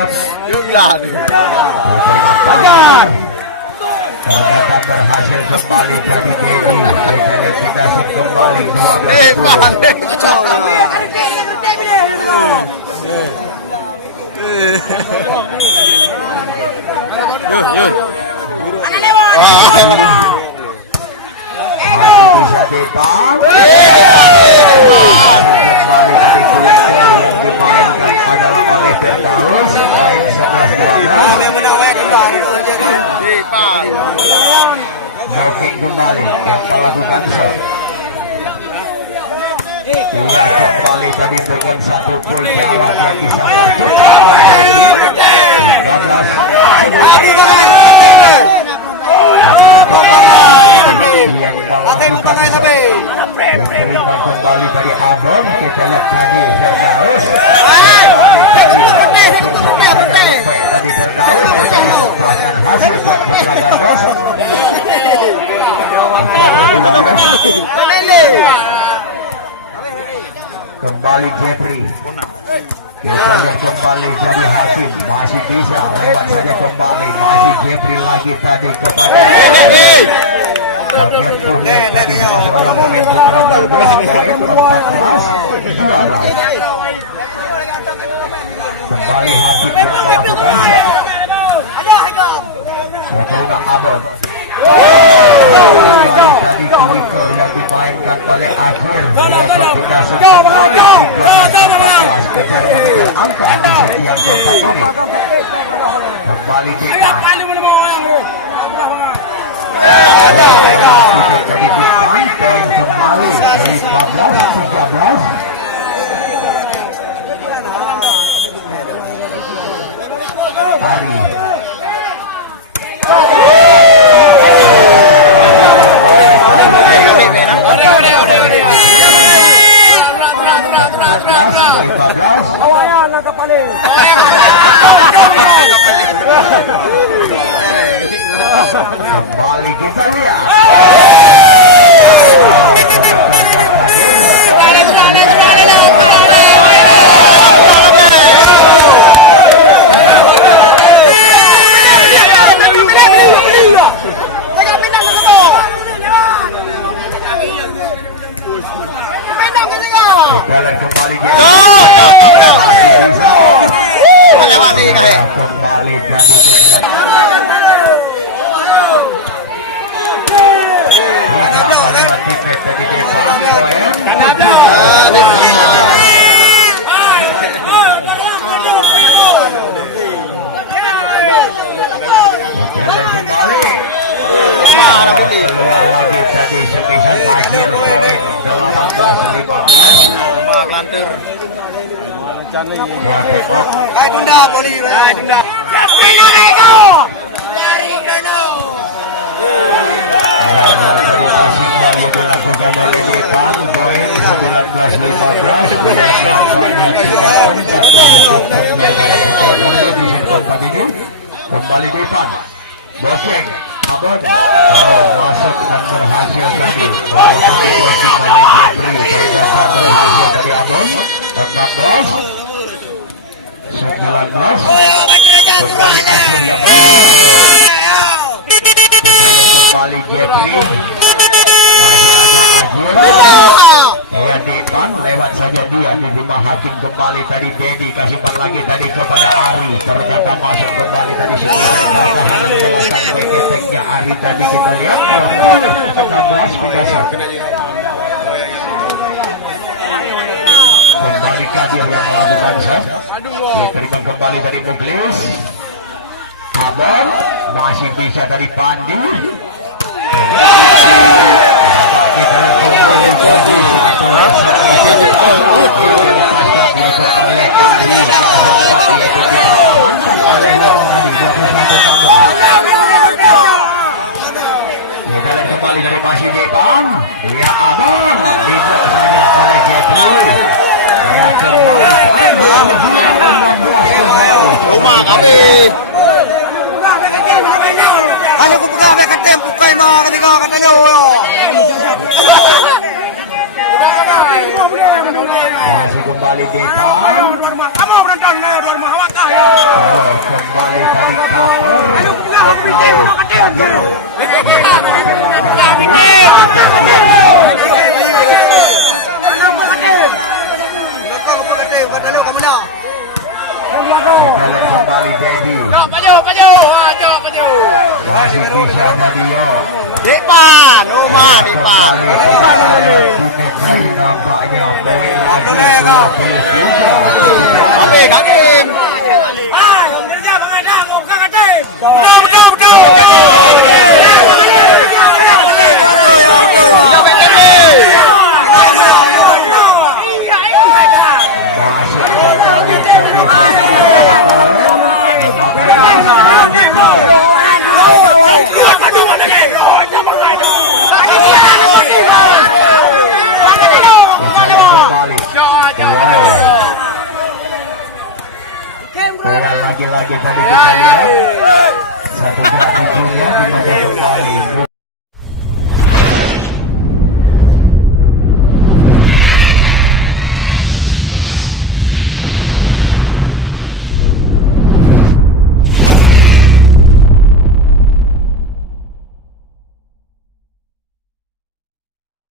Jumlah. Ajar. Berhasil kembali dari Dedi. Kembali tadi dengan satu gol. Kembali dari Abon, kita lihat tadi Firdaus. Kembali Jeffrey. Kembali dari Hakim, masih bisa kembali, masih Jeffrey lagi tadi kembali kita lihat. Hai tunda boleh. Hai tunda. Lari kena. Kembali di depan. Bosek. Masuk dan berhasil tadi. Lewat saja dia di rumah Hakim kembali tadi Dedi kasih bal lagi tadi kepada Ari ternyata masuk kembali tadi Ari tadi kita lihat kembalikan dia diberikan kembali dari Muglis Abang masih bisa dari Pandi Hanya ku pegang mereka tempo kain mau ketika kata jauh. Masih kembali kita. Kamu berantem dengan luar rumah awak kah ya? Ayo buka aku bikin bunuh katil. Kembali Dedi. Jok maju. Masih siapa dia? Depan, rumah depan. Kaki. Kerja pengadang, bukan katil. Betul. Lagi-lagi tadi kita lihat.